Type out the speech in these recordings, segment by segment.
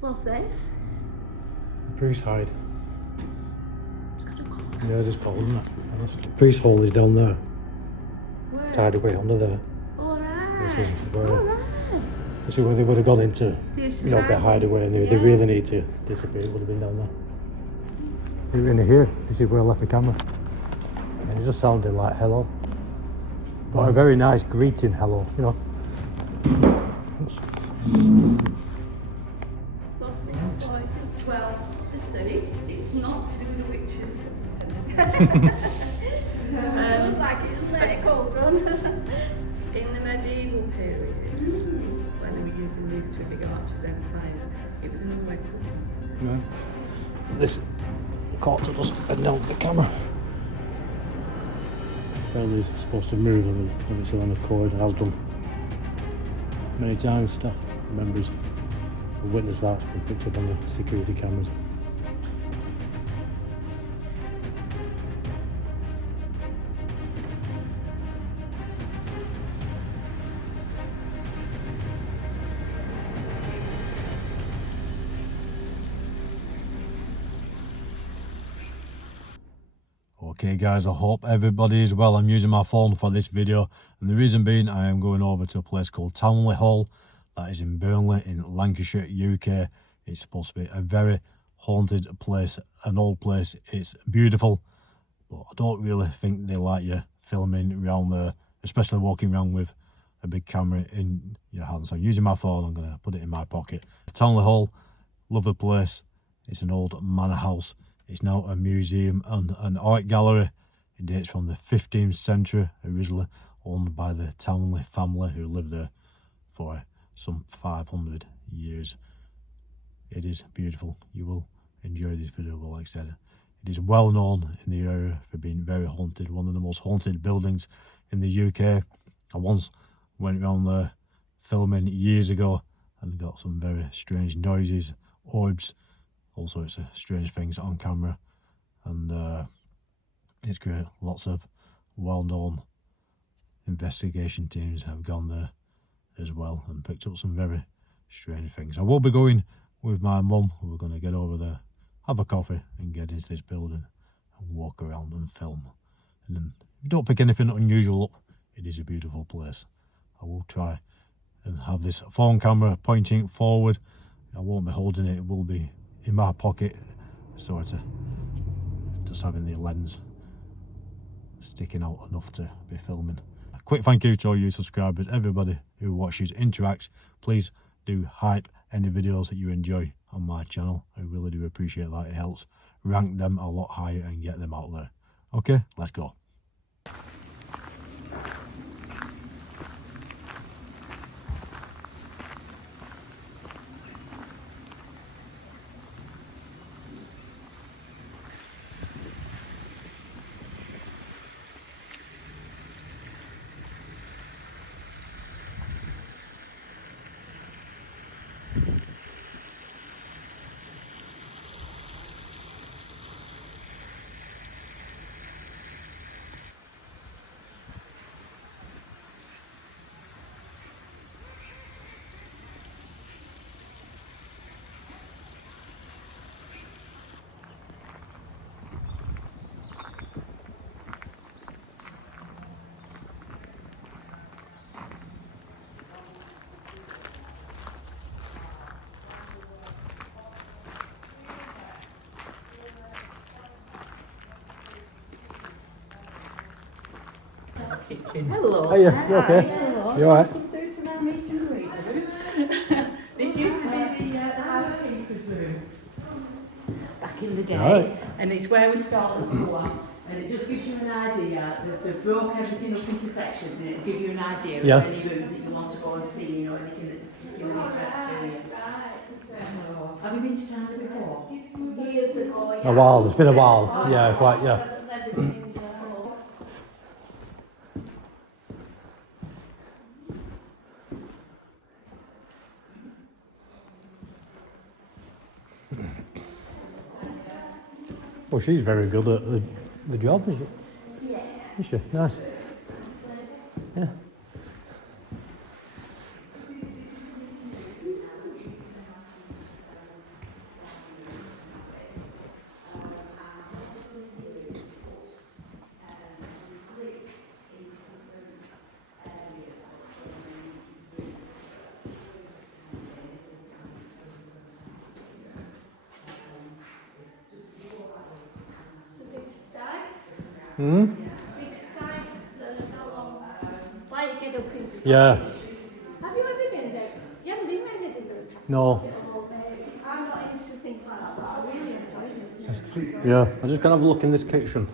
What's this? The priest hide. It's got a collar. Yeah, it's cold, isn't it? Honestly. The priest hole is down there. Where? Tied away under there. Alright. This is where, Alright. this is where they would have gone into, you know, get hide away, and they really need to disappear. It would have been down there. Even in here, this is where I left the camera. And it just sounded like hello. But a very nice greeting hello, you know. What's this? What is it? Well, sister, it's not to do with the witches. Looks like it's a cold run. In the medieval period, when they were using these two big arches over fires, it was another way of cooking. Yeah. This caught to us and down the camera. Apparently it's supposed to move on its own accord, and has done many times. Staff members have witnessed that. It's been picked up on the security cameras. Okay guys, I hope everybody is well. I'm using my phone for this video, and the reason being I am going over to a place called Towneleyhall that is in Burnley in Lancashire, UK. It's supposed to be a very haunted place, an old place. It's beautiful, but I don't really think they like you filming around there, especially walking around with a big camera in your hand. So using my phone, I'm going to put it in my pocket. Towneleyhall, lovely place. It's an old manor house. It's now a museum and an art gallery. It dates from the 15th century, originally owned by the Towneley family who lived there for some 500 years. It is beautiful. You will enjoy this video, but like I said, it is well known in the area for being very haunted, one of the most haunted buildings in the UK. I once went around there filming years ago and got some very strange noises, orbs, all sorts of strange things on camera, and it's great. Lots of well-known investigation teams have gone there as well and picked up some very strange things. I will be going with my mum. We're going to get over there, have a coffee, and get into this building and walk around and film. And then if you don't pick anything unusual up, it is a beautiful place. I will try and have this phone camera pointing forward. I won't be holding it. It will be in my pocket, sort of just having the lens sticking out enough to be filming. A quick thank you to all you subscribers, everybody who watches, interacts. Please do hype any videos that you enjoy on my channel. I really do appreciate that. It helps rank them a lot higher and get them out there. Okay, let's go. Hello. Hey, you okay? Hello. You alright? Come through to my meet and greet room. This used to be the housekeeper's room back in the day, Right. and it's where we start the tour. And it just gives you an idea. They've broke everything up into sections, and it'll give you an idea of any rooms that you want to go and see, you know, anything that's particularly interesting you. So, have you been to Towneley before? Years ago, yeah. A while, it's been a while. Yeah, quite, yeah. Well, she's very good at the job, isn't she? Yeah. Is she? Nice. Yeah. Hmm? Big stag, there's no long. Like you get up in Scotland. Yeah. Have you ever been there? You haven't been there, Edinburgh Castle? No. I'm not into things like that, but I really enjoy it. Yeah, I'm just gonna have a look in this kitchen.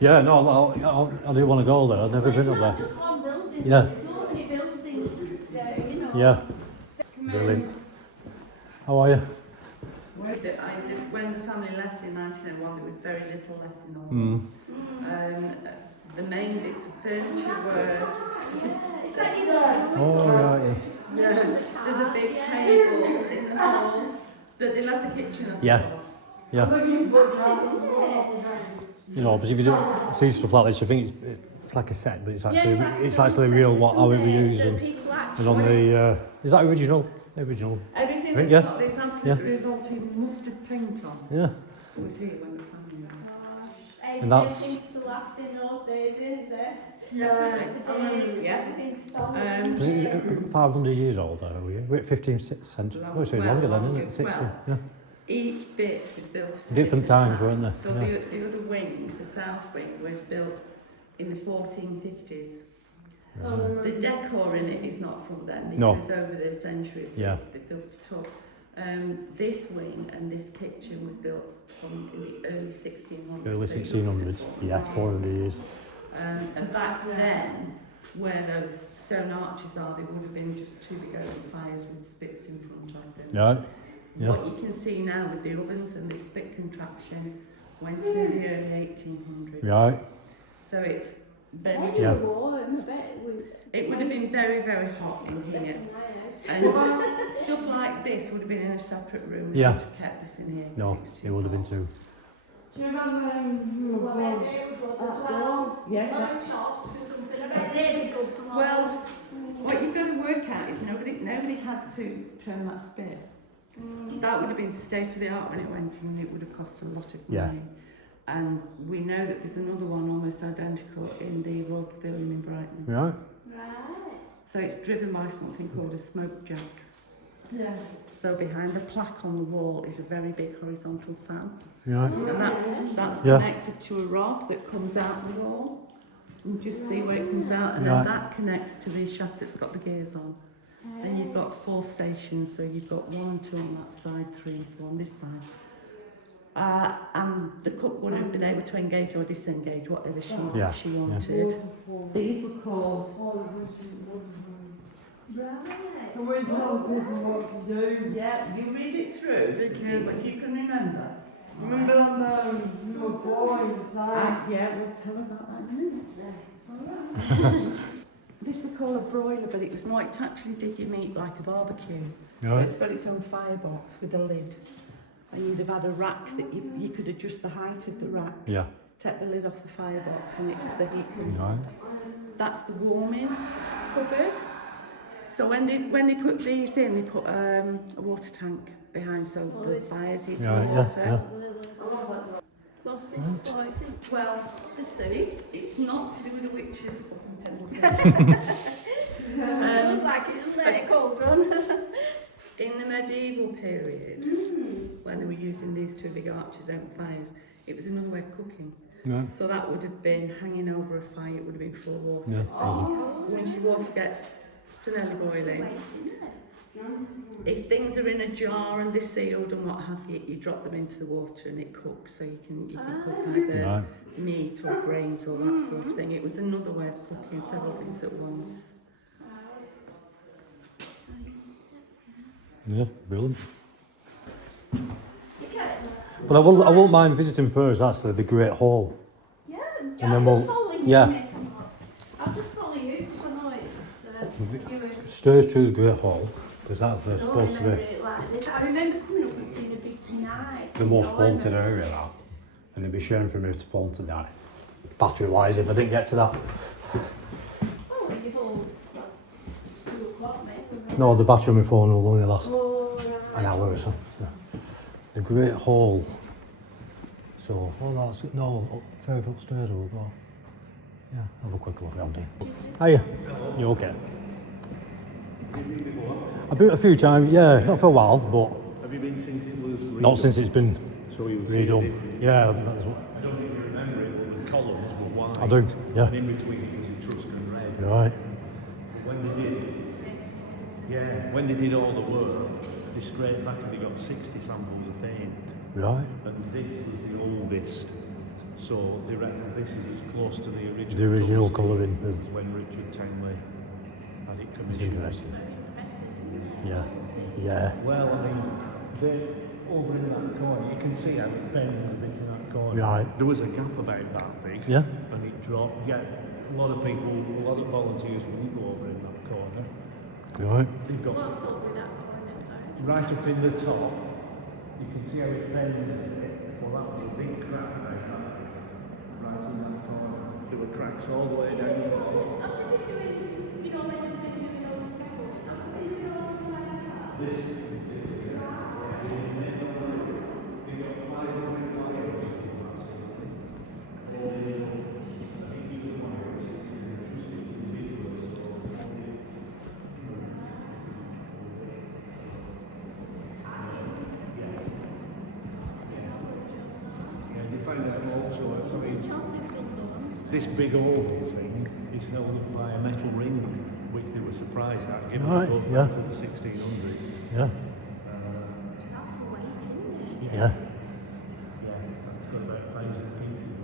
Yeah, no, I do want to go there. I've never been up there. Just one building. Yeah. There's so many buildings there, you know. Yeah. Brilliant. How are you? When the family left in 1901, there was very little left in London. The main bits of furniture were... Is that you know? Oh, right, Yeah, there's a big table in the hall that they left the kitchen, I suppose. yeah. Yeah. You know, because if you don't see stuff like this, you think it's like a set, but it's actually real how it was used. And on the is that original? Original. Everything Think, that's yeah. got this absolutely revolting mustard paint on Yeah. was here when the family left. And that's- Everything's the last in those days, isn't there? Yeah, yeah. Everything's solid. Was it 500 years old? Are we? We're at 15th century. Oh, it's even longer then, isn't it? 60. Yeah. Each bit was built at Different times, weren't they? So Yeah. the other wing, the south wing, was built in the 1450s. The decor in it is not from then No. because over the centuries Yeah. they built it up. This wing and this kitchen was built from the early 1600s. Early 1600s. Yeah, 400 years. And back then, where those stone arches are, they would have been just two big open fires with spits in front of them. Yeah. Yeah. What you can see now with the ovens and the spit contraption went in the early 1800s. Right. So it's very Very Yeah. warm, I bet. It would have been very, very hot in Yes, here. in my house. And stuff like this would have been in a separate room. We Yeah. would have kept this in here. 'cause No, it's too it would have been hot. too. Do you remember Well, they were good as well. Yes. Lamb chops or something. I bet they'd be good to know. Well, what you've got to work out is nobody had to turn that spit. That would have been state of the art when it went in, and it would have cost a lot of Yeah. money. And we know that there's another one almost identical in the Royal Pavilion in Brighton. Right. Right. So it's driven by something called a smoke jack. Yeah. So behind the plaque on the wall is a very big horizontal fan. Right. And that's Yeah. connected to a rod that comes out the wall. You just see where it comes out, and Right. then that connects to the shaft that's got the gears on. Then you've got 4 stations, so you've got 1 and 2 on that side, 3 and 4 on this side. And the cook would have been able to engage or disengage whatever she Yeah, wanted. These were called. Right. So we tell people what to do. Yeah, you read it through to see what you can remember. Remember on number 4 inside? Yeah, we'll tell about that in a minute. This we call a broiler, but it was more to actually dig your meat like a barbecue. So Right. it's got its own firebox with a lid. And you'd have had a rack that you could adjust the height of the rack, Yeah. take the lid off the firebox, and it's the heat pump. Right. That's the warming cupboard. So when they put these in, they put a water tank behind, so the fire's heating Yeah, yeah, water. yeah. What's this? What is it? Well, It's a suit. it's not to do with the witches up in Pendleton. It was like it's like a cauldron. In the medieval period, when they were using these two big arches over fires, it was another way of cooking. Right. So that would have been hanging over a fire, it would have been full of water. Yeah. So once your water gets to nearly boiling, if things are in a jar and they're sealed and what have you, you drop them into the water and it cooks, so you can cook either Right. meat or grains or that sort of thing. It was another way of cooking several things at once. Yeah, brilliant. But I won't mind visiting first, actually, the Great Hall. Yeah, And then I'll we'll- just follow you. yeah. mate. I'll just follow you because I know it's you were. Stairs to the Great Hall, because that's I don't supposed to remember be it like this. I remember coming up and seeing a big night. the most haunted area, that. And it'd be shame for me to fall to that, battery-wise, if I didn't get to that. Oh, you've all like 2 o'clock, mate. No, the battery on my phone will only last Oh, an right. hour or so. Yeah. The Great Hall. So, that's no, further upstairs we'll go. Yeah, have a quick look around here. Hiya. You okay? I've been a few times, yeah, not for a while, but Have you been since it was redone? not since it's been So you would see redone. it. Yeah, that's what. I don't think you remember I do, yeah. And in between it was Etruscan red. Right. When they did all the work, they scraped back and they got 60 samples of paint. Right. And this was the oldest. So they reckon this is as close to the original. The original colouring. As when Richard Towneley had it It's commissioned. interesting. Yeah. Yeah. Well, I mean, over in that corner, you can see how it bends a bit in that corner. Right. There was a gap about that big. Yeah. And it dropped. Yeah, a lot of people, a lot of volunteers wouldn't go over in that corner. Right. They've got What's over that corner, sorry? right up in the top. You can see how it bends a bit. Well, that was a big crack like that. Right in that corner. There were cracks all the way down. After they're doing, you know, when they're doing all the scaffolding, after they're doing all the sides of that. This big oval thing is held up by a metal ring, which they were surprised at, given Right, it goes yeah. back to the 1600s. Yeah. That's the weight, isn't it? Yeah. Yeah, it's got about 1,000 pieces.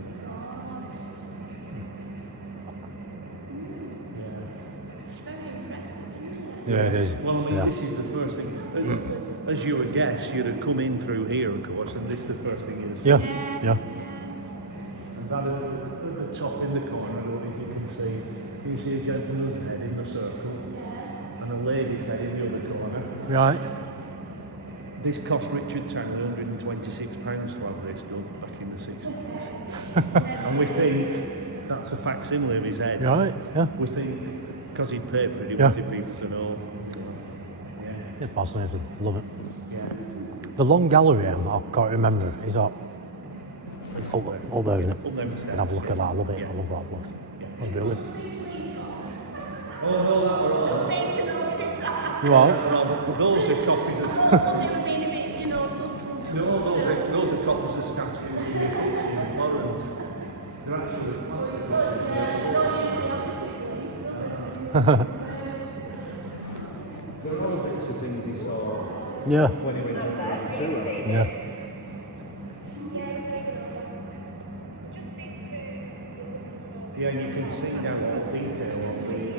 Very impressive, isn't it? Yeah, it is. Well, I mean, Yeah. this is the first thing. As you would guess, you'd have come in through here, of course, and this is the first thing you'd see. Yeah. Yeah. And that at the top in the corner, I don't know if you can see, you see a gentleman's head in the circle, and a lady's head in the other corner. Right. This cost Richard Towneley £126 to have this done back in the 60s. And we think that's a facsimile of his head. Right. Yeah. We think, because he'd paid for it, he Yeah. wanted people to know. Yeah. It's fascinating. Love it. Yeah. The long gallery, I can't remember. Is that up there, isn't it? Up them steps. And have a look at that. I love it. Yeah. I love that place. That's brilliant. Oh, no, that were all. Just need to notice that. You are? Well, those are copies of. Some people being a bit, you know, sometimes. No, those are copies of statues in Florence. They're actually plastic. There are all bits of things he saw Yeah. when he went on the tour. Yeah. Yeah, and you can see down the detail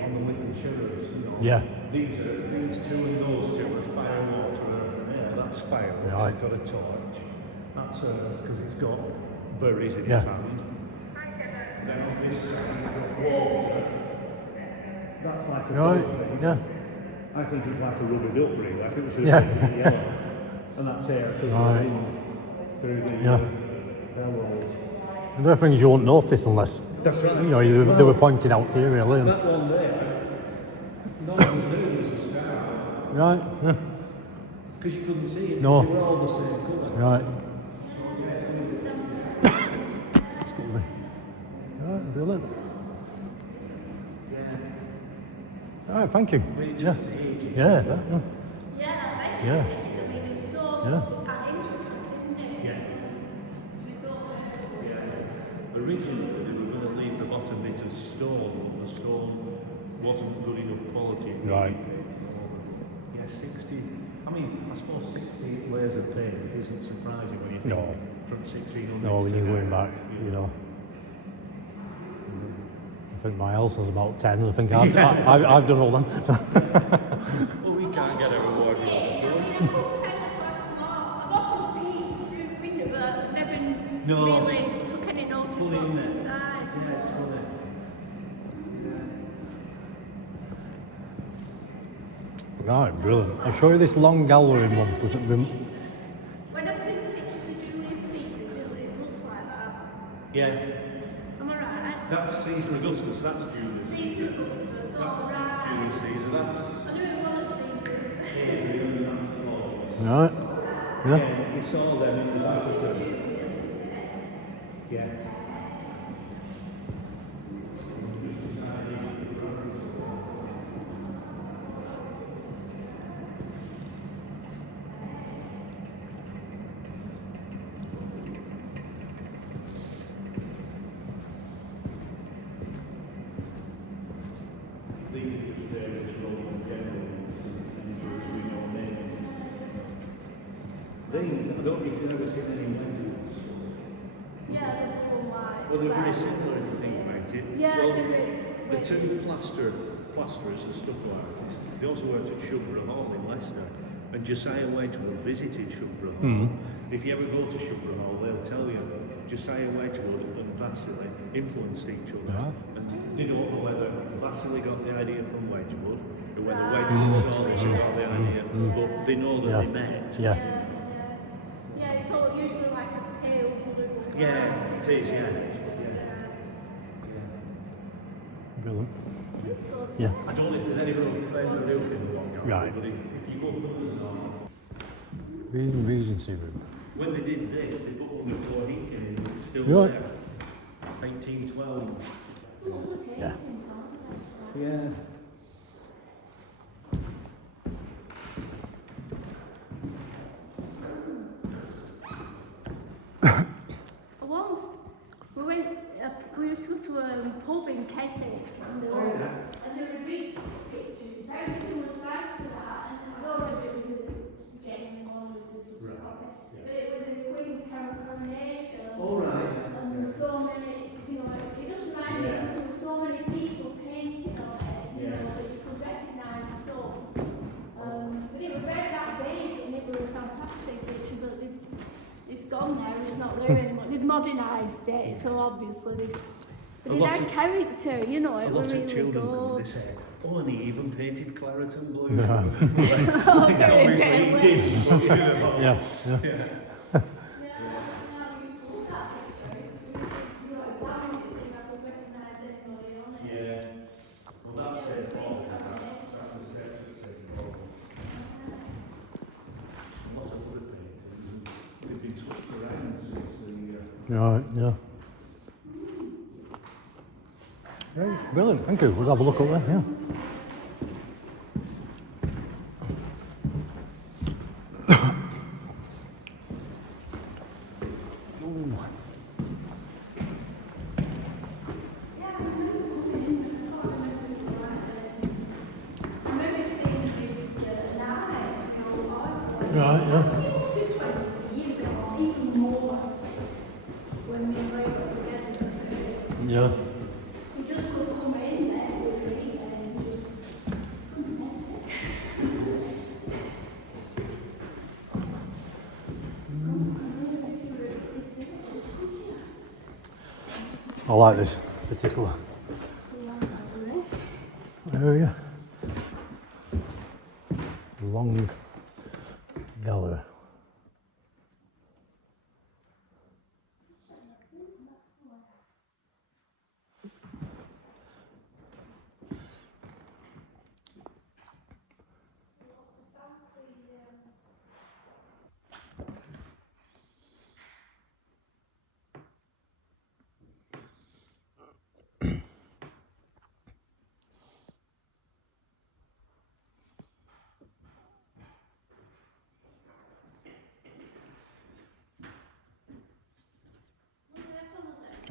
on the linkagers, you know. Yeah. These two and those two are fire, water, earth, and air. That's fire, Right. it's got a torch. That's earth, because it's got berries in Yeah. its hand. Then on this side, you've got water. That's like a Right. blue thing. Yeah. I think it's like a rubbered up really, like it was Yeah. yellow. And that's air, because Right. through the Yeah. bell rolls. And there are things you won't notice unless, That's right. you know, they were pointed out to you, really. And, That one there, no one knew it was a star. right. Yeah. Because you couldn't see it, No. they were all the same colour. Right. Excuse me. Right, brilliant. All right, thank you. Yeah. Yeah. Yeah. Yeah, Yeah. I mean, it's so Yeah. intricate, isn't it? Yeah. It's all Originally, they were going to leave the bottom bit as stone, but the stone wasn't good enough quality. Right. Yeah, 60. I mean, I suppose 60 layers of paint isn't surprising when you think No. from 1600. No, when you're going back, you know. I think my house was about 10. I think I've done all them. Well, we can't get our award for that. I've often peeked through the window, but I've never No. really took any notice Funny, what's isn't it? inside. Yeah, it's funny. Right, brilliant. I'll show you this long gallery one. Was it When I've seen the pictures of Julius Caesar, it looks like that. Yeah, Am I right? that's Caesar Augustus, that's Julius. Caesar Augustus, all right. Julius Caesar, that's. I knew it was Caesar. right? Yeah. Yeah, you saw them in the back of them. Yeah. These, I don't know if you've ever seen any legends. Yeah, they're all white. Well, they're very similar if you think about it. Yeah, well, they're very. the two plasterers and stuff like this, they also worked at Mission-Jimene in Leicester. And Josiah Wedgwood visited Mission-Jimene. If you ever go to Mission-Jimene, they'll tell you Josiah Wedgwood and Vasily influenced each other. And they don't know whether Vasily got the idea from Wedgwood, or whether Wedgwood saw this and got the idea, but they know that they met. Yeah, it's all usually like a pale blue. Yeah, it is, yeah. Brilliant. It's good. Yeah. I don't know if there's any room to play the roof in the one, Right. but if you go Regency room. when they did this, they put one before heating in, it's still Right. there. 1912. Yeah. Yeah. Once we used to go to a pub in Keswick, and there were big pictures, very similar size to that, and I don't know if it was getting on with the just but it was the Queen's coronation. And so many, it just reminded me because there were so many people painting on it, that you could recognise some. But it was very that big, and it was a fantastic picture, but it's gone now, it's not there anymore. They've modernised it, so obviously this. But it had character, it A was lot of really children come and good. they say, oh, and he even painted claret and blue. Yeah. Obviously he did, but you know. Yeah. Yeah. Well, that's it. That's the set that's involved. Lots of other paintings. They've been switched around since the... Right, yeah. Yeah, brilliant, thank you. We'll have a look up there, yeah. Ooh. Right, yeah. Yeah. You just could come in there with me and just I like this particular area. Long gallery.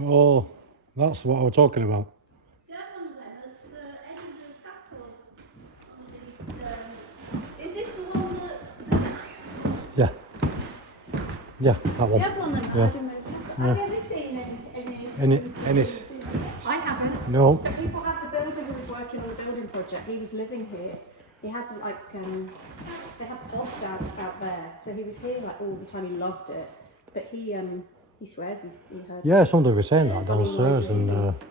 Oh, that's what I was talking about. Yeah, one of them at Edinburgh Castle. Is this the one that? Yeah. Yeah, that one. The other one at Yeah. Edinburgh Castle. Have you ever seen Any I haven't. no. But people have the builder who was working on the building project. He was living here. He had they had pods out there, so he was here like all the time. He loved it, but he swears he heard. Yeah, somebody was saying that funny downstairs noises and in his-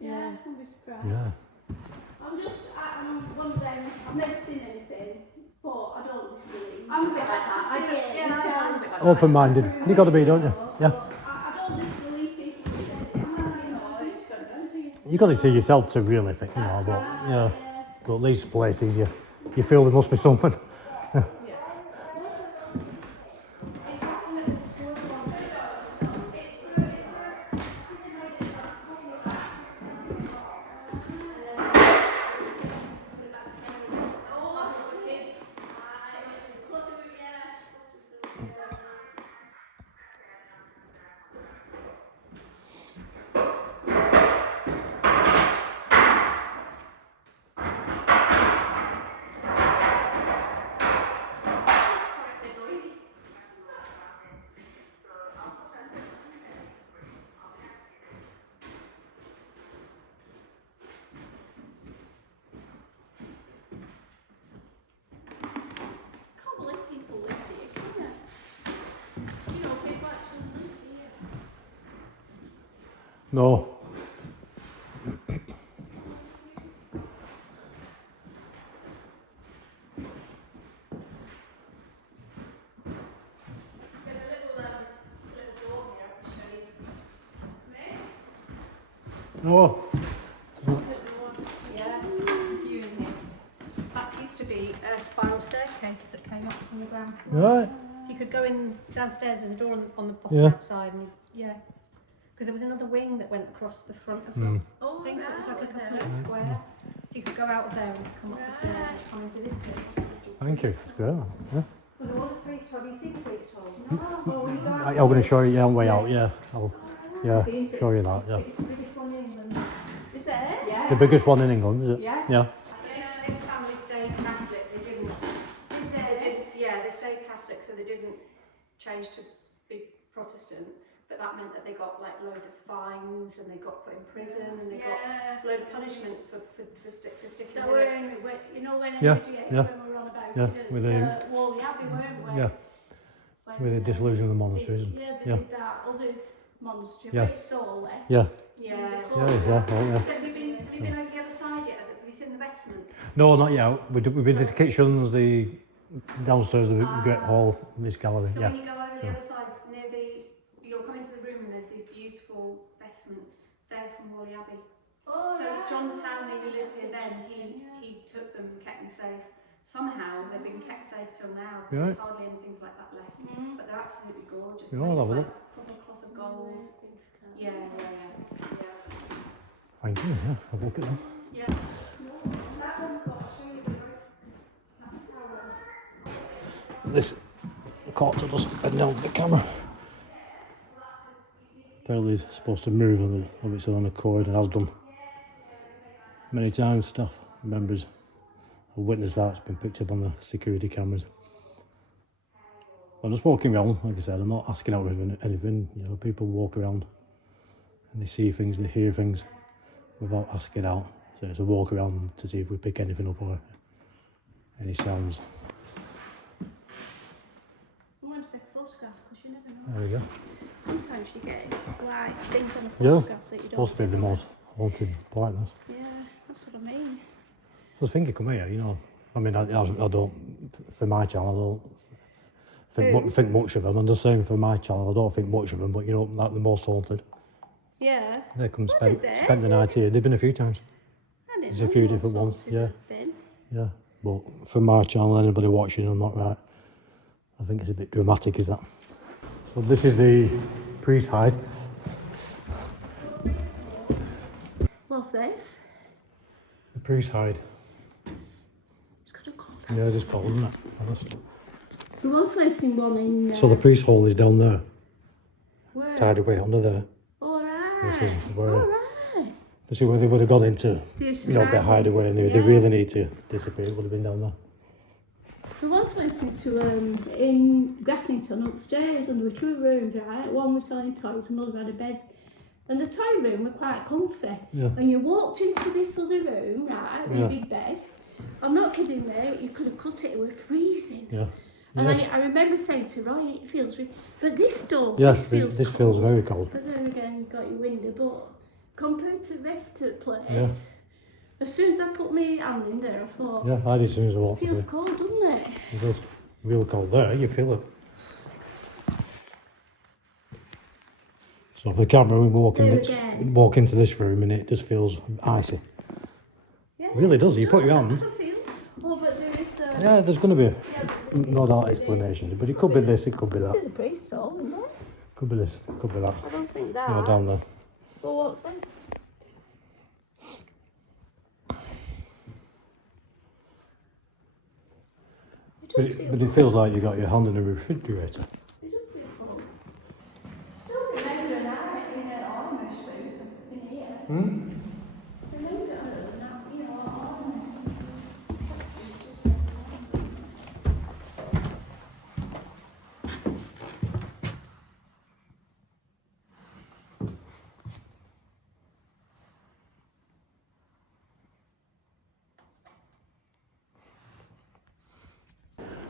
Yeah, I'm surprised. yeah. I'm one of them. I've never seen anything, but I don't disbelieve. I'm a bit like that. I I'm a bit like that. Open-minded. You got to be, don't you? Yeah. I don't disbelieve people who say it. I just don't know, do you? You got to see yourself to really think, but yeah. But these places, you feel there must be something. No. There's a little door here I can show you. No. Yeah, there's a few in here. That used to be a spiral staircase that came up from the ground floor. Right. So you could go in downstairs, there's a door on the bottom Yeah. outside, and because there was another wing that went across the front of the Oh, thing, so it was like a right, complete there. square. So you could go out of there and come up the stairs and come into this thing. Thank you. Yeah. Well, there was a priest hole. Have you seen the priest hole? No. Well, when you go out I'm going to show you on the way out. Yeah. I'll show you that. Yeah. It's the biggest one in England. Is it? Yeah. The biggest one in England, is it? Yeah. Yeah. This family stayed Catholic. They didn't. They stayed Catholic, so they didn't change to be Protestant. But that meant that they got like loads of fines, and they got put in prison, and they got load of punishment for sticking So with we're it. in, you know when Yeah, when yeah, we're on about yeah, it, with the- Wally Abbey, weren't we? Yeah. When, With the dissolution of the monasteries. They Yeah. did that other monastery, Yeah. which Solely. Yeah. Yeah. Yeah. Yeah. Oh, yeah. So have you been over the other side yet? Have you seen the vestments? No, not yet. We did the kitchens, the downstairs, the great hall, this gallery. So Yeah. when you go over the other side, you'll come into the room and there's these beautiful vestments. They're from Wally Abbey. Oh, So right. John Towneley, who lived here then, he took them and kept them safe. Somehow they've been kept safe till now because Right. there's hardly anything like that left. Mm. But they're absolutely gorgeous. Yeah, I'll have a Like look. proper cloth of gold. Yeah. Thank you. Yeah. Have a look at them. Yeah. That one's got really good ropes. That's how This quarter doesn't bend down the camera. Apparently it's supposed to move of its own accord and has done many times. Staff members have witnessed that. It's been picked up on the security cameras. I'm just walking around, like I said, I'm not asking out anything. You know, people walk around and they see things, they hear things without asking out. So it's a walk around to see if we pick anything up or any sounds. I want to take a photograph because you never know. There we go. Sometimes you get like things on a Yeah, photograph that you don't. supposed to be the most haunted brightness. Yeah, that's what I mean. I was thinking, come here, you know. I mean, I don't, for my channel, I don't think much of them. I'm just saying for my channel, I don't think much of them, but you know, like the most haunted. Yeah. They come What is it? spend the night here. They've been a few times. I didn't There's a know few what different ones, sorts yeah. have been. Yeah, but for my channel, anybody watching, I'm not right. I think it's a bit dramatic, is that? So this is the priest hide. What's this? The priest hide. It's got a call. Yeah, just cold, isn't it? Honest. We've also seen one in. So the priest hall is down there, Where? tied away under there. All right. This is where. All right. This is where they would have gone into, There's you know, a bit hide away, and if they really need to disappear, it would have been down there. We once went into in Grassington upstairs, and there were two rooms, right? One was selling toys, another had a bed, and the toy room were quite comfy. Yeah. And you walked into this other room, right, with Yeah. a big bed. I'm not kidding you, you could have cut it, it was freezing. Yeah. And Yes. I remember saying to Roy, it feels, but this door, Yes, feels this cold. feels very cold. But then again, you've got your window, but compared to the rest of the place, Yeah. as soon as I put my hand in there, I thought, Yeah, I did as soon as I walked it feels away. cold, doesn't it? It does. Real cold there, you feel it. So for the camera, we There again. walk into this room and it just feels icy. Yeah. It really does. You put your I hand. don't feel. Oh, but there is. Yeah, there's going to be no doubt explanations, but it could be this, it could be This that. is a priest hole, isn't it? Could be this, could be that. I don't think that. No, down there. Well, what's this? It But does it, feel but it feels like you got your hand in a refrigerator. It does feel cold. Still remember an hour in an armour suit in here. Remember an armour suit.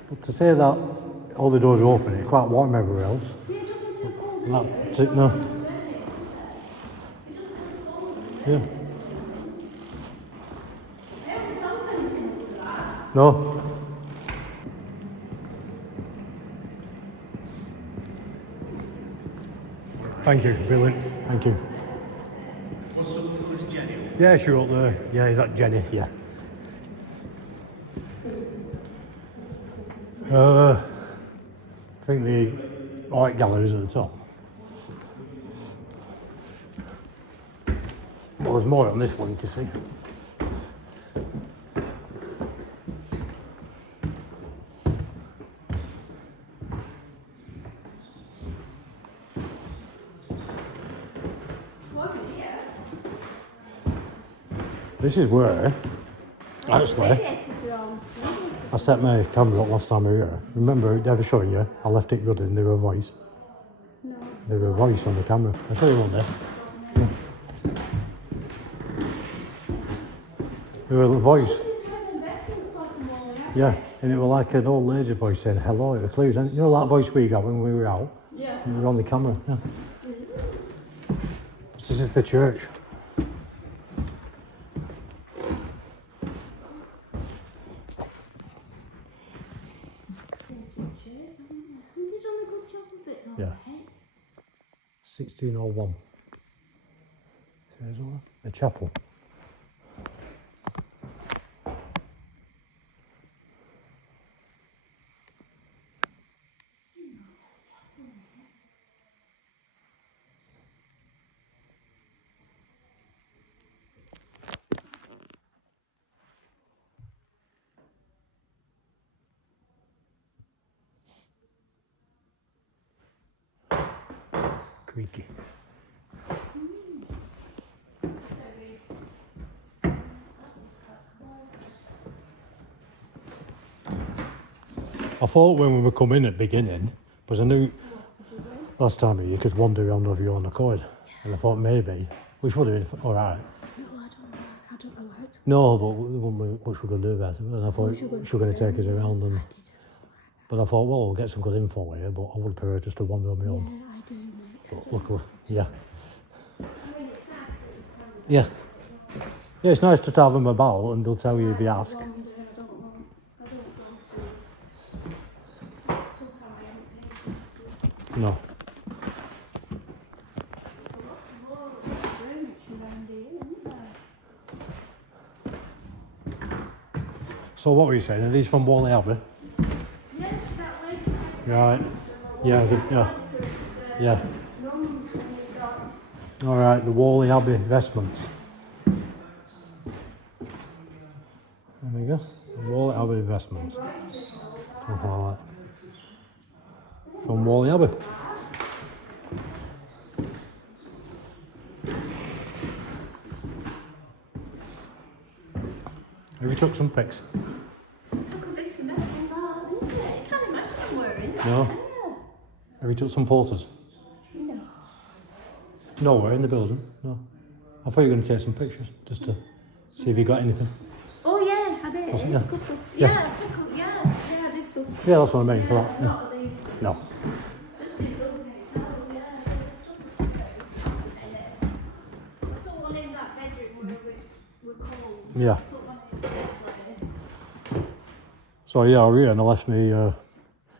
But to say that all the doors are open, it's quite warm everywhere else. Yeah, it doesn't feel cold. That, It's no. not on the staircase, is it? It Yeah. I haven't found anything up to that. No. Thank you, brilliant. Thank you. What's up with this Jenny? Yeah, sure, up there. Yeah, is that Jenny? Yeah. I think the art gallery's at the top. Well, there's more on this one to see. This is where, actually, Radiators are on. I set my camera up last time I was here. Remember, did I ever show you? I left it good and there were a voice. No. There were a voice on the camera. I'll show you one day. There was a voice. Yeah, and it was like an old lady voice saying hello. It was clear. You know that voice we got when we were out? Yeah. We were on the camera. Yeah. This is the church. Yeah. 1601. Says what? The chapel. Creaky. I thought when we were coming at the beginning, because I knew last time you could wander around of your own accord, and I thought maybe, which would have been alright. No, I don't allow it. No, but we wouldn't, what we're going to do about it, and I thought she was going to take us around, and but I thought, well, we'll get some good info here, but I would prefer just to wander on my own. Yeah, I do, mate. But luckily, yeah. I mean, it's nice that you tell me. Yeah. Yeah, it's nice to have them about, and they'll tell you if you ask. I don't want to. Sometimes I haven't paid attention to it. No. There's a lot more rooms around here, isn't there? So what were you saying? Are these from Whalley Abbey? Yes, that way. Right. Yeah, yeah. Nuns when you've got. All right, the Whalley Abbey vestments. There we go. The Whalley Abbey vestments. Right. From Whalley Abbey. Have you took some pics? Took a bit of metal from that, isn't it? You can't imagine them wearing that, No. can you? Have you took some photos? No. Nowhere in the building. No. I thought you were going to take some pictures just to see if you got anything. Oh yeah, I did. Was it? Yeah. A couple. Yeah. Yeah, I took. Yeah, I did took. Yeah, that's what I mean for that. Yeah. Not of these. No. Just in building itself. Yeah. I took one in that bedroom where we're cold. Yeah. I took one in the place. So yeah, I was here and I left my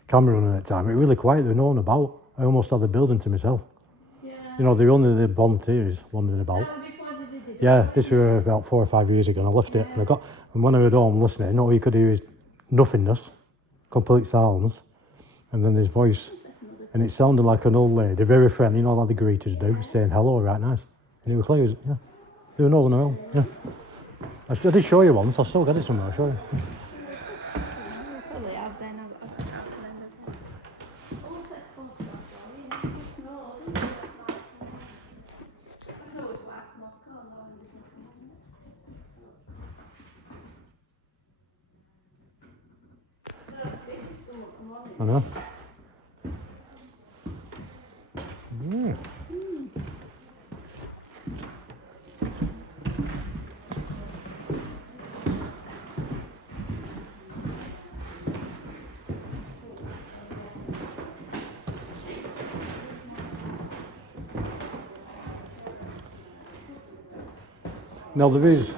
camera running at the time. It was really quiet. There was no one about. I almost had the building to myself. Yeah. You know, there were only the volunteers wandering about. Before they did it. Yeah, this was about 4 or 5 years ago, and I left it. And when I was home listening, all you could hear is nothingness, complete silence, and then this voice, and it sounded like an old lady, very friendly, you know, like the greeters do, saying hello, right nice. And it was clear, yeah, there was no one around. Yeah, I did show you once. I've still got it somewhere. I'll show you. Probably have then. I'll take photos of it. It's not. I know it's black, but I can't know there's nothing on it. I don't think it's still not come on it. I know. Mm. Now there is.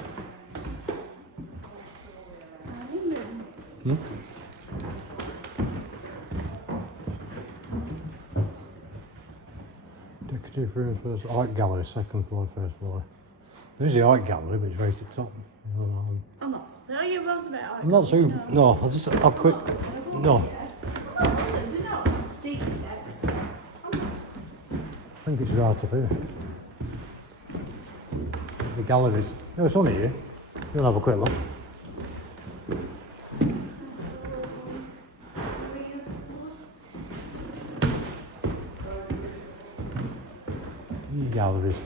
Decorative room first, art gallery, second floor, first floor. There's the art gallery, but it's right at the top. I'm not. Are you Roosevelt? I'm not too. No, I'll just have quick. No, Steep steps. I think it's right up here. The galleries. No, it's only here. You'll have a quick look. The galleries.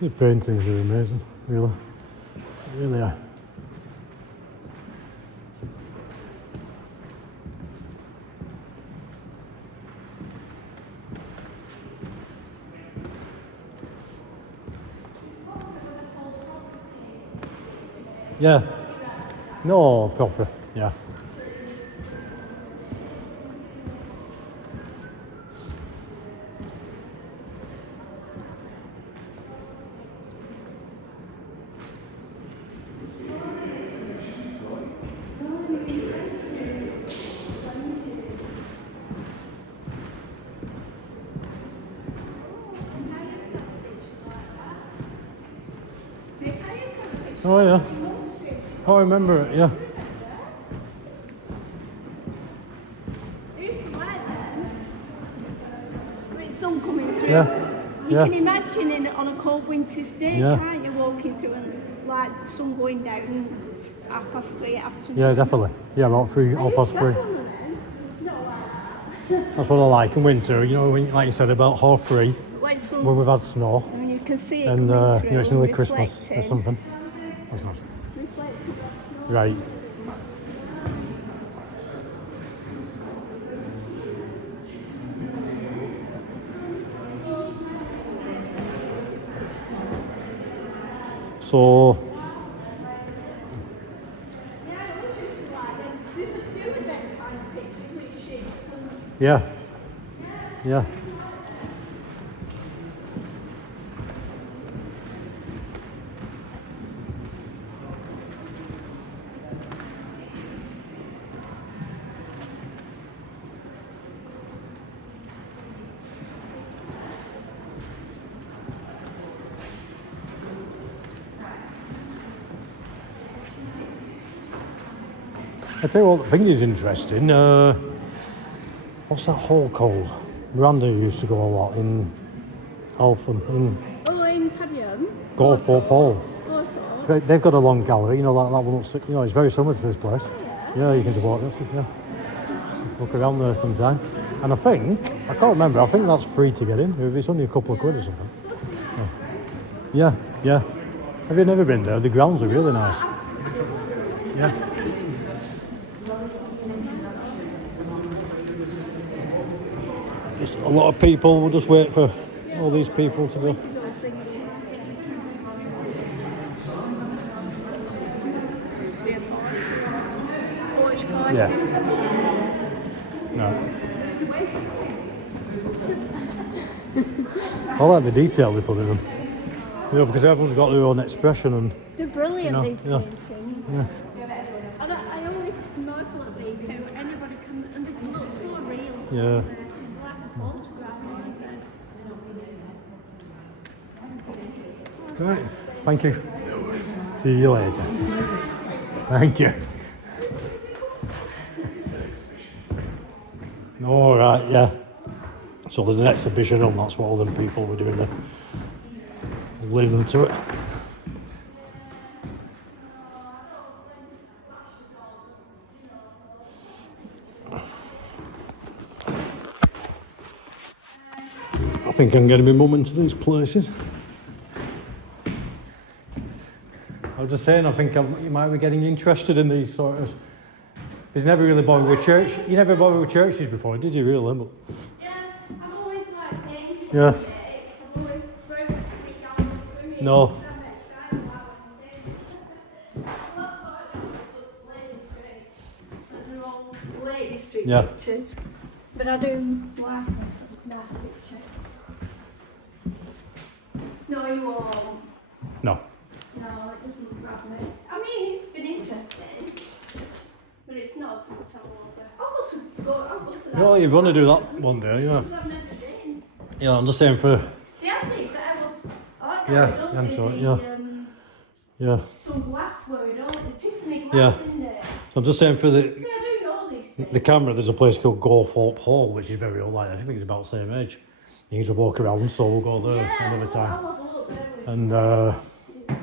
The paintings are amazing, really. They really are. Yeah. No, proper, yeah. Oh yeah. Oh, I remember it, yeah. I used to wear them with sun coming through. Yeah. You Yeah. can imagine it on a cold winter's day, Yeah. can't you, walking through and like the sun going down 3:30 afternoon. Yeah, definitely. Yeah, about 3, I half used past to 3. have one of them. Not like that. That's what I like in winter, you know, when, like you said, about 3:30, When sun's, when we've had snow, and you can see it and coming through, you know, it's nearly Christmas or reflecting. something. That's nice. Reflecting that snow. Right. So, Yeah, I always used to like them. There's a few of them kind of pictures which you can yeah. Yeah. I tell you what, I think is interesting. What's that hall called? Miranda used to go a lot in Alpham, in Oh, in Padiham. Gothorpe Hall. Gothorpe. They've got a long gallery, you know, that one looks, you know, it's very similar to this place. Yeah, you can support this, yeah. Look around there sometime. And I think, I can't remember, I think that's free to get in, if it's only a couple of quid or something. Yeah, yeah. Have you never been there? The grounds are really nice. Yeah. Just a lot of people will just wait for all these people to go. Yeah. No. I like the detail they put in them. You know, because everyone's got their own expression and They're brilliant, You know, these yeah. paintings. yeah. I always marvel at these, how anybody can, and they look so real. Yeah. Like a photograph, aren't they? Right. Thank you. See you later. Thank you. All right, yeah. So there's an exhibition on, that's what all them people were doing there. We'll leave them to it. think I'm getting my mum into these places. I was just saying, I think you might be getting interested in these sort of... He's never really bothered with church. You never bothered with churches before, did you really? But, Yeah, I've always liked things. yeah. I've always thrown it down the swimming. No. So much time while I was in. That's what I know, Lady Street. And they're all Lady Street Yeah. pictures. But I do like that picture. No, you won't. no. No, it doesn't grab me. I mean, it's been interesting, but it's not something I'll go to that. Yeah, you're going to do that one day, yeah. Because I've never been. Yeah, I'm just saying for... The athletes that I like Yeah, that, don't I'm they? sorry, The, yeah. some glassware, don't they? Tiffany glass, Yeah. isn't it? So I'm just saying for See, I do know these things. the camera, there's a place called Gorthorpe Hall, which is very old, like I think it's about the same age. You can just walk around, so we'll go there another time. I'll have a look there with And it's,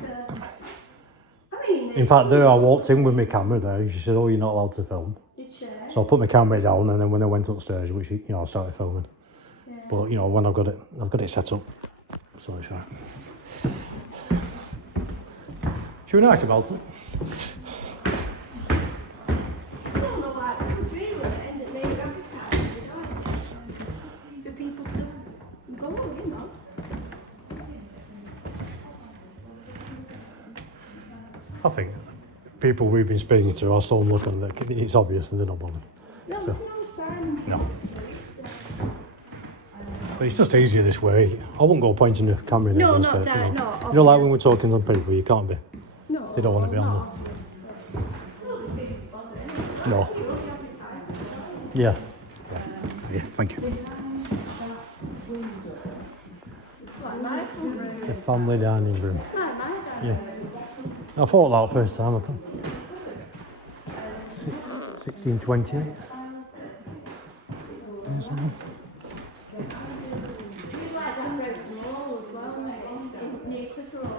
I mean, in fact, there I walked in with my camera there. She said, "Oh, you're not allowed to film." your chair. So I put my camera down, and then when I went upstairs, which I started filming. Yeah. But when I've got it set up, so it's right. She was nice about it. I don't know why, because really, and they advertise, you know, for people to go, you know. I think people we've been speaking to are so looking that it's obvious and they're not bothered. No, there's no sign. No. But it's just easier this way. I wouldn't go pointing the camera in No, everyone's not face, that, no. You know, like when we're talking to people, you can't be. No. They don't want to be on there. No. Yeah. Yeah, thank you. Like my front room. The family dining room. Like my dining Yeah. room. I thought that first time I come. 1628. There's one. We like that Rowson Hall as well, mate, near Clifford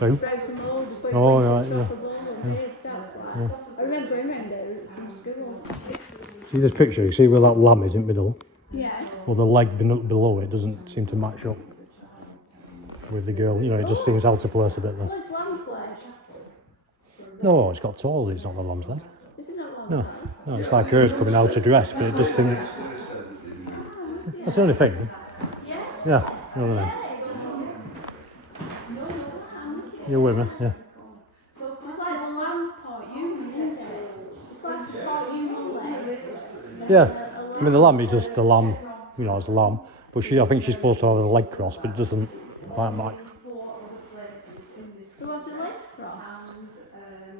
Who? Rowson Hall, before you Oh, went right, to yeah. Trafford Ball, that's like, I remember him around there from school. See this picture? You see where that lamb is in the middle? Yeah. Well, the leg below it doesn't seem to match up with the girl. It just seems out of place a bit there. What's lamb's leg? No, it's got toes. It's not the lamb's leg. Is it not No, lamb's no, it's like hers coming out to dress, but it just seems. That's the only thing. Yeah, you know what I mean. You're with me, yeah. It's like the lamb's part human, isn't it? It's like the part human leg. Yeah, I mean the lamb is just the lamb, it's a lamb. But I think she's supposed to have a leg cross, but it doesn't quite match. Who has her legs crossed?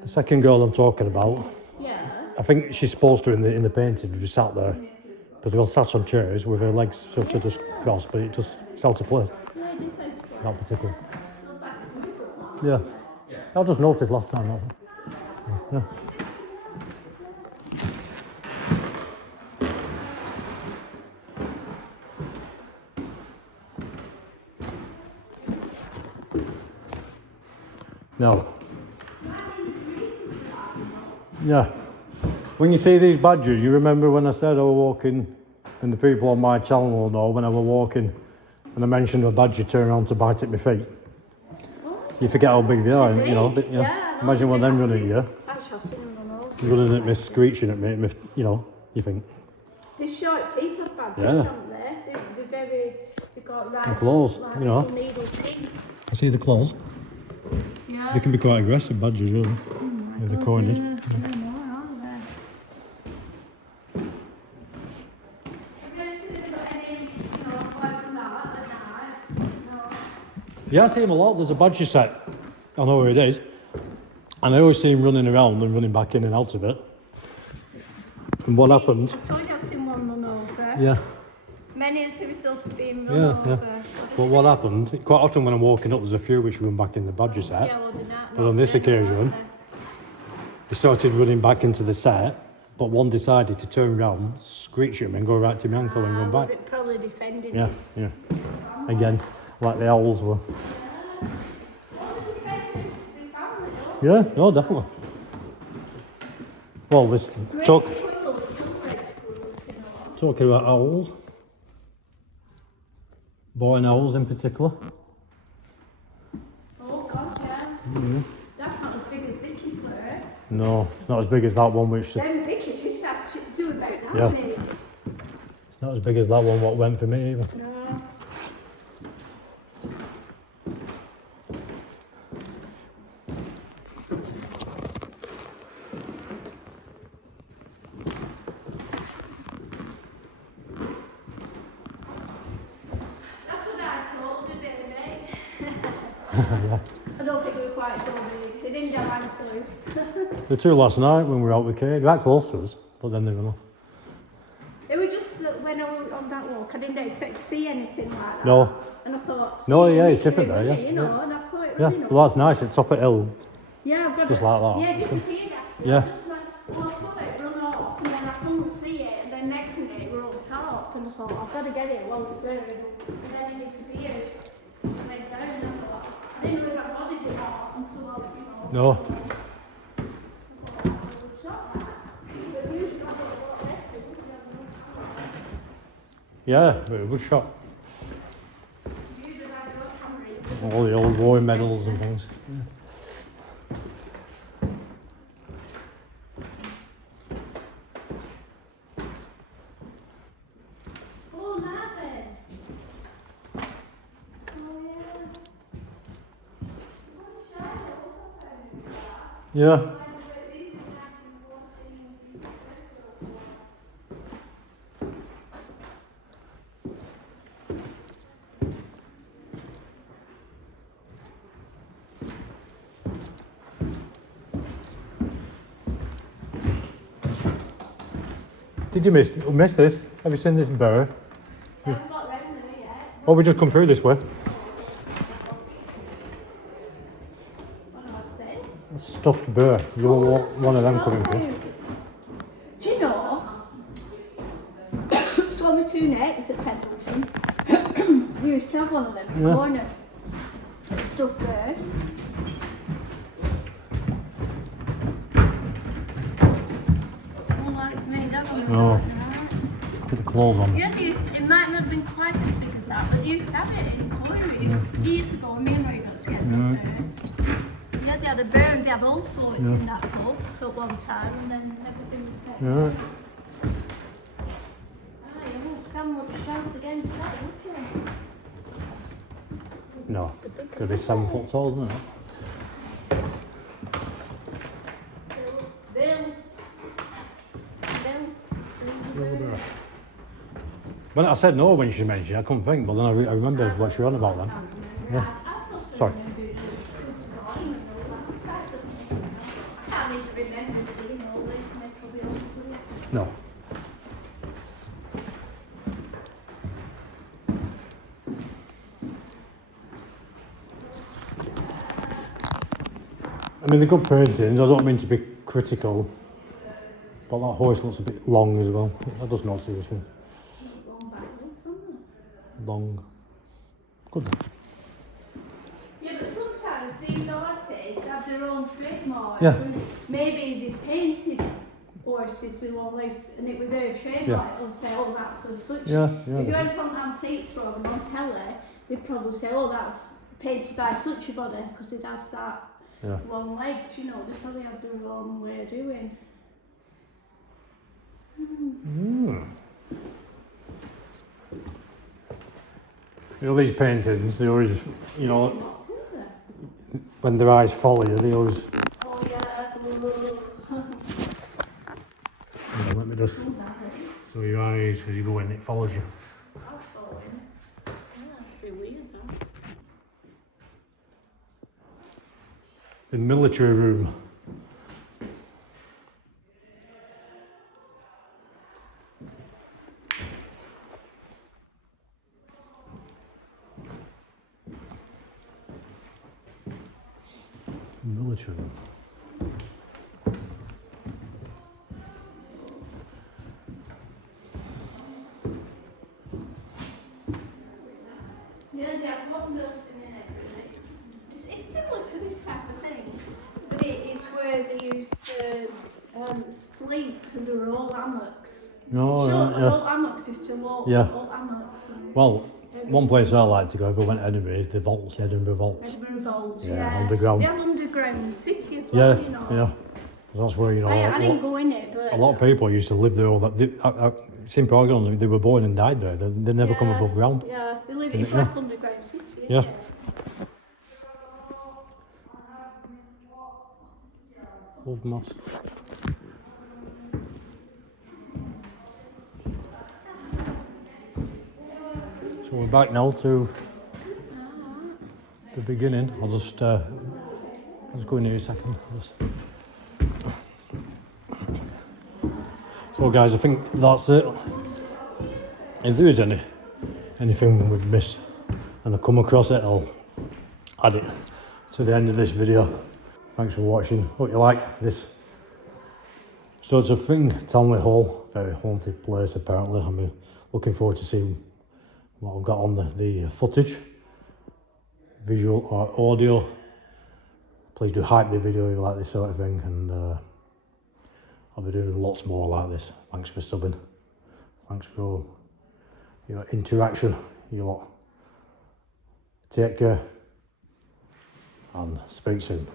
The second girl I'm talking about, Yeah. I think she's supposed to in the painting to be sat there, but they're all sat on chairs with her legs sort of just crossed, but it's out of place. Yeah, it is nice to play. Not particularly. Looks like it's moved up. Yeah. I just noticed last time. Yeah. No. Yeah. When you see these badges, you remember when I said I was walking, and the people on my channel will know when I was walking, and I mentioned a badger turn around to bite at my feet. You forget how big they are, Yeah, Imagine one of them running at you. Actually, I've seen them on all. Running at me, screeching at me, you think. They're short teeth of badgers, Yeah. aren't they? They've got right, And claws, like you know. little needle teeth. I see the claws. Yeah. They can be quite aggressive, badgers, really. If they're cornered. Yeah, they more, aren't they? Have you ever seen any, like that at night? No. Yeah, I see him a lot. There's a badger set. I know where it is. And I always see him running around and running back in and out of it. And what happened? I told you I've seen one run over. Yeah. Many as a result of being run Yeah, over. yeah. But what happened, quite often when I'm walking up, there's a few which run back in the badger set. Yeah, well, they're not. But on this occasion, they started running back into the set, but one decided to turn around, screech at me and go right to my ankle and run back. Probably defending Yeah, its- yeah. Again, like the owls were. Yeah, no, definitely. Well, this talking about owls. boy and owls in particular. Oh God, yeah. That's not as big as Vicky's were. No, it's not as big as that one which... Them Vicky's used to have to do it better Yeah. than me. It's not as big as that one what went for me either. No. That's what I saw today, mate. I don't think we were quite so big. They didn't have antlers. The two last night when we were out with Kate, they were close to us, but then they were off. It was just that when I was on that walk, I didn't expect to see anything like that. No. And I thought, No, yeah, it's you different there, yeah. You know, and I saw it, Yeah, you know. well that's nice, it's up at hill. Yeah, I've got Just like that. Yeah, disappeared after. Yeah. I just went, well, I saw it run off, and then I couldn't see it, and then next minute it were up top, and I thought, I've got to get it while it's there, and then it disappeared. I went down, and I thought, I didn't know if I bothered it or not until I was, you know. No. I thought, I would shot that. But usually I thought, well, that's it, you Yeah, but a good shot. know. Usually I go camera. All the old war medals and things. Yeah. Oh, Martin. Oh, yeah. What shadow? Yeah. Did you miss this? Have you seen this bird? I haven't got round there yet. Oh, we just come through this way. What am I saying? A stuffed bird. You won't want one of them coming through. Do you know? So my two necks at Pendleton, we used to have one of them in the Yeah. corner. A stuffed bird. Well, that's made up of No. Put the claws on. Yeah, it might not have been quite as big as that, but you used to have it in the corner. Years ago, me and Ray got together first. Yeah, they had a bear and they had all sorts in that pub at one time, and then everything was taken. Yeah. You won't stand much chance against that, would you? No. Could be 7 foot tall, isn't it? Bill. When I said no when she mentioned it, I couldn't think, but then I remembered what she was on about then. Yeah. Sorry. I can't even remember seeing all this, I'll be honest with you. No. I mean, they're good paintings. I don't mean to be critical, but that horse looks a bit long as well. I just noticed this thing. Long back legs, aren't Long. Good. they? Yeah, but sometimes these artists have their own trademarks, Yeah. and maybe they painted horses with long legs, and it was their trademark. They'll say, "Oh, that's such." Yeah, If you yeah. went on an antiques program on telly, they'd probably say, "Oh, that's painted by such a body because it has that Yeah. long legs." You know, they probably have their own way of doing. You know, these paintings, they always, you know, Not, is there? when their eyes follow you, they always, Oh yeah. let me just, so your eyes, as you go in, it follows you. That's following. Yeah, that's pretty weird, though. The military room. Military room. Yeah, they have hot milk and everything. It's similar to this type of thing, but it's where they used to sleep, and there were all hammocks. Oh, Sure, right, yeah. all hammocks is to walk. Yeah. All hammocks. And Well, One place I like to go if I went to Edinburgh is the vaults, Edinburgh vaults. Edinburgh Vaults, Yeah, yeah. underground. They have underground city as Yeah, well, you know. yeah. That's where, you know, I didn't go in it, but a lot of people used to live there. All that. I've seen programs, they were born and died there. They never come above ground. Yeah, they live. It's like underground city. Yeah. Isn't it? Love moss. So we're back now to the beginning. I'll just go in here a second. So guys, I think that's it. If there is anything we've missed and I come across it, I'll add it to the end of this video. Thanks for watching. Hope you like this sort of thing. Towneleyhall, very haunted place apparently. I'm looking forward to seeing what I've got on the footage, visual or audio. Please do hype the video if you like this sort of thing, and I'll be doing lots more like this. Thanks for subbing. Thanks for your interaction, you lot. Take care and speak soon.